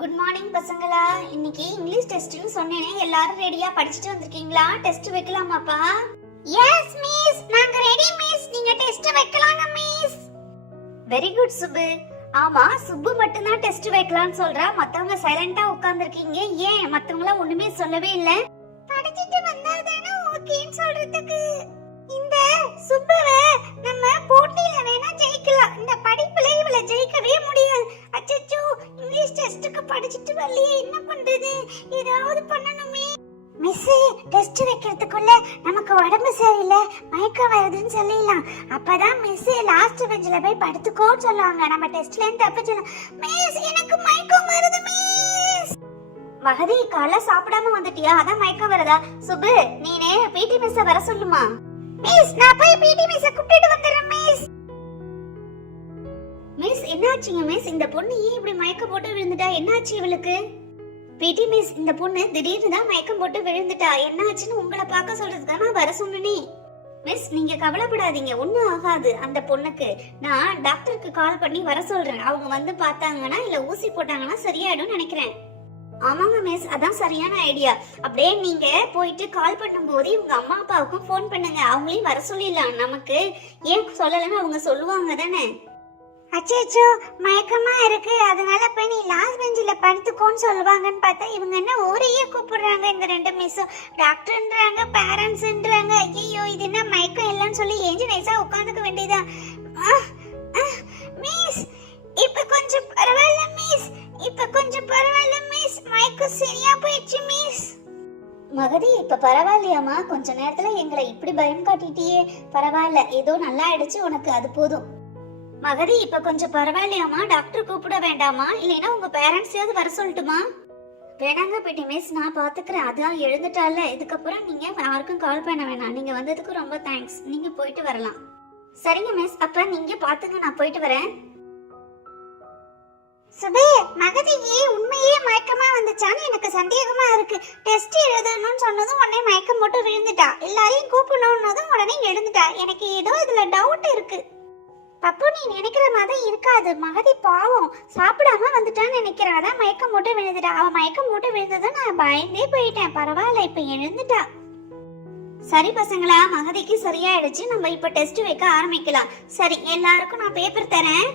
Good morning பசங்களா. இன்னைக்கு English டெஸ்ட்னு சொன்னேனே, எல்லாரும் ரெடியா படிச்சிட்டு வந்திருக்கீங்களா? டெஸ்ட் வைக்கலாமாப்பா? எஸ் மிஸ், நாங்க ரெடி மிஸ். நீங்க டெஸ்ட் வைக்கலாங்க மிஸ். Very good Subbu. ஆமா, சுப்பு மட்டும் தான் டெஸ்ட் வைக்கலாம்னு சொல்றா. மத்தவங்க சைலண்டா உட்கார்ந்திருக்கீங்க. ஏன் மத்தவங்கள ஒண்ணுமே சொல்லவே இல்ல? படிச்சிட்டு வந்தாதானே ஓகேன்னு சொல்றதுக்கு. இந்த சுப்புவ நம்ம போட்டியில வேணா ஜெயிக்கலாம். இந்த படிப்புல இவள ஜெயிக்கவே முடியாது. அச்சச்சோ, இங்கிலீஷ் டெஸ்ட்க்கு படிச்சிட்டு வரலையே, என்ன பண்றது? ஏதாவது பண்ணணுமே. மிஸ், டெஸ்ட் வைக்கிறதுக்குள்ள நமக்கு உடம்பு சரியில்லை, மயக்கம் வருதுன்னு சொல்லிடலாம். அப்பதான் மிஸ் லாஸ்ட் பெஞ்சில போய் படுத்துக்கோன்னு சொல்லுவாங்க. நம்ம டெஸ்ட்ல இருந்து தப்பிச்சிடலாம். மிஸ், எனக்கு மயக்கம் வருது மிஸ். மகதி, காலைல சாப்பிடாம வந்துட்டியா? அதான் மயக்கம் வருதா? சுப்பு, நீனே பிடி மிஸ் வர சொல்லுமா. மிஸ், நான் போய் பிடி மிஸ் கூப்பிட்டு வந்துறேன் மிஸ். மிஸ், என்னாச்சுங்க மிஸ்? இந்த பொண்ணு ஏன் இப்படி மயக்கம் போட்டு விழுந்துட்டா? என்னாச்சு இவளுக்கு? பிடி மிஸ், இந்த பொண்ணு திடீர்னு தான் மயக்கம் போட்டு விழுந்துட்டா. என்னாச்சுன்னு உங்களை பார்க்க சொல்றதுக்கு நான் வர சொன்னேனே. மிஸ், நீங்க கவலைப்படாதீங்க, ஒண்ணும் ஆகாது அந்த பொண்ணுக்கு. நான் டாக்டருக்கு கால் பண்ணி வர சொல்றேன். அவங்க வந்து பார்த்தாங்கன்னா இல்ல ஊசி போட்டாங்கன்னா சரியாயிடும் நினைக்கிறேன். ஆமாங்க மிஸ், அதான் சரியான ஐடியா. அப்படியே நீங்க போயிட்டு கால் பண்ணும்போது இவங்க அம்மா அப்பாவுக்கும் ஃபோன் பண்ணுங்க. அவங்களையும் வர சொல்லிடலாம். நமக்கு ஏன் சொல்லலன்னு அவங்க சொல்லுவாங்க தானே. அச்சோ, மயக்கமா இருக்கு, அதனால போய் நீ லாஸ்ட் பெஞ்சில படுத்துக்கோன்னு சொல்லுவாங்கன்னு பார்த்தா இவங்க என்ன ஊரையே கூப்பிடுறாங்க. இந்த ரெண்டு மிஸ்ஸும் டாக்டர்ன்றாங்க, பேரண்ட்ஸ்ன்றாங்க. ஐயோ, இது என்ன மயக்கம் இல்லைன்னு சொல்லி ஏஞ்சி நைஸா உட்காந்துக்க வேண்டியதா. மிஸ், இப்ப கொஞ்சம் பரவாயில்ல மிஸ், இப்ப கொஞ்சம் பரவாயில்ல மிஸ், மயக்கம் சரியா போயிடுச்சு மிஸ். மகதி, இப்ப பரவாயில்லையாமா? கொஞ்ச நேரத்துல எங்களை இப்படி பயம் காட்டிட்டியே. பரவாயில்ல, ஏதோ நல்லா ஆயிடுச்சு உனக்கு, அது போதும். மகதி, இப்ப கொஞ்சம் பரவாயில்லையாமா? டாக்டர் கூப்பிட வேண்டாமா? இல்லைன்னா உங்க பேரண்ட்ஸையாவது வர சொல்லட்டுமா? வேணாங்க பிடி மிஸ், நான் பாத்துக்கிறேன். அதான் எழுந்துட்டால, இதுக்கப்புறம் நீங்க யாருக்கும் கால் பண்ண வேணாம். நீங்க வந்ததுக்கு ரொம்ப தேங்க்ஸ். நீங்க போயிட்டு வரலாம். சரிங்க மிஸ், அப்ப நீங்க பாத்துங்க, நான் போயிட்டு வரேன். சுபே, மகதிக்கு உண்மையே மயக்கமா வந்துச்சான்னு எனக்கு சந்தேகமா இருக்கு. டெஸ்ட் எழுதணும்னு சொன்னதும் உடனே மயக்கம் போட்டு விழுந்துட்டா. எல்லாரையும் கூப்பிடணும்னதும் உடனே எழுந்துட்டா. எனக்கு ஏதோ இதுல டவுட் இருக்கு. பப்பு, நீ நினைக்கிற மாதிரி இருக்காது. மகதி பாவம் சாப்பிடாம வந்துட்டான்னு நினைக்கிறா. அதான் மயக்கம் போட்டு விழுந்துட்டா. அவ மயக்கம் போட்டு விழுந்ததும் நான் பயந்தே போயிட்டேன். பரவாயில்ல, இப்ப எழுந்துட்டா. சரி பசங்களா, மகதிக்கு சரியாயிடுச்சு. நம்ம இப்ப டெஸ்ட் வைக்க ஆரம்பிக்கலாம். சரி, எல்லாருக்கும் நான் பேப்பர் தரேன்.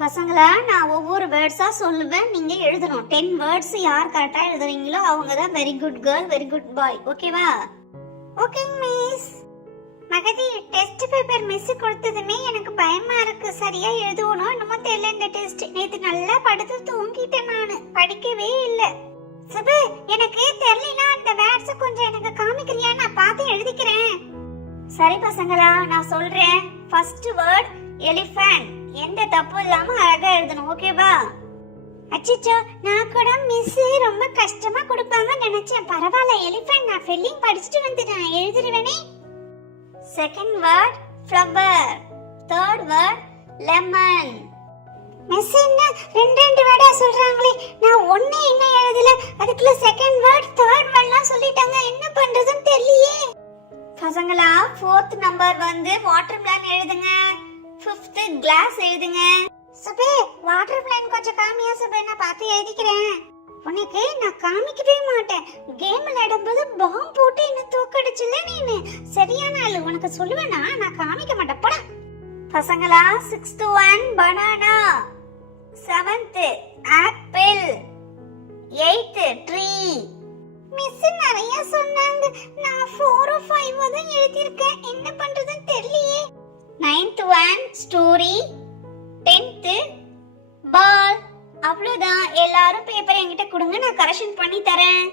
பசங்களா, நான் ஒவ்வொரு வேர்ட்ஸா சொல்லுவேன், நீங்க எழுதணும். 10 வேர்ட்ஸ் யார் கரெக்டா எழுதுறீங்களோ அவங்க தான் very good girl, very good boy. ஓகேவா? Okay miss. Mahathi, test paper miss கொடுத்ததுமே எனக்கு பயமா இருக்கு. சரியா எழுதுவணும் என்னமோ தெரியல இந்த டெஸ்ட். நேத்து நல்லா படுத்து தூங்கிட்டேன், நானு படிக்கவே இல்ல. சுபு, எனக்கு தெரியலனா அந்த வேர்ட்ஸ் கொஞ்சம் எனக்கு காமிக்கறியா? நான் பார்த்து எழுதிக்கிறேன். சரி பசங்களா, நான் சொல்றேன். First word elephant. எந்த தப்பு இல்லாம அழகா எழுதணும். ஓகேவா? அச்சச்சோ, நான் கூட மிஸ் ரொம்ப கஷ்டமா கொடுப்பாங்கன்னு நினைச்சேன். பரவாயில்ல, எலிஃபண்ட் நான் ஃபெல்லிங் படிச்சிட்டு வந்துட்டேன், எழுதிருவேனே. Second word flower. Third word lemon. Miss என்ன ரெண்டு வேர்டா சொல்றாங்களே, நான் ஒண்ணே என்ன எழுதல, அதுக்குள்ள செகண்ட் வேர்ட் தேர்ட் வேர்ட்லாம் சொல்லிட்டாங்க. என்ன பண்றதுன்னு தெரியலையே. பசங்களா, ஃபோர்த் நம்பர் வந்து வாட்டர்மெலன் எழுதுங்க. ஃபிஃப்த் கிளாஸ் எழுதுங்க. சுபே, வாட்டர்மெலன் கொஞ்சம் காமியா சுபே, நான் பார்த்து எழுதிக்கிறேன். உனக்கு நான் காமிக்கவே மாட்டேன். கேம் விளையாடும்போது பாம் போட்டு என்ன தூக்கடிச்சல நீனு. சரியான ஆளு, உனக்கு சொல்லுவேனா? நான் காமிக்க மாட்டேன், போடா. பசங்களா, 6th one banana, 7th apple, 8th tree. Miss நிறைய சொன்னாங்க, நான் 4 or 5 தான் எழுதியிருக்கேன். என்ன பண்றதுன்னு தெரியலையே. 9th ஒன் ஸ்டோரி, 10th பால். அவ்வளவுதான். எல்லாரும் பேப்பர் என்கிட்ட கொடுங்க, நான் கரெக்ஷன் பண்ணி தரேன்.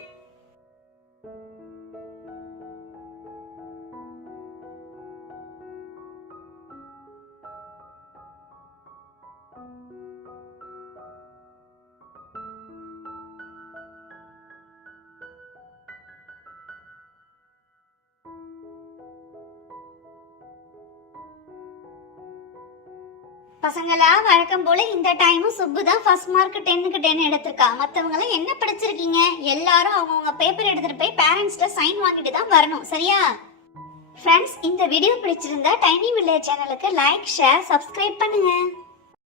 பசங்களா வழக்கம் போல இந்த டைமும் சுப்பு தான் ஃபர்ஸ்ட் மார்க் 10க்கு 10 எடுத்திருக்கா. மத்தவங்க எல்லாம் என்ன படிச்சிருக்கீங்க? எல்லாரும் அவங்கவுங்க பேப்பர் எடுத்துட்டு போய் பேரண்ட்ஸ்ட சைன் வாங்கிட்டு தான் வரணும், சரியா? ஃப்ரெண்ட்ஸ், இந்த வீடியோ பிடிச்சிருந்தா டைனி வில்லேஜ் சேனலுக்கு லைக், ஷேர், சப்ஸ்கிரைப் பண்ணுங்க.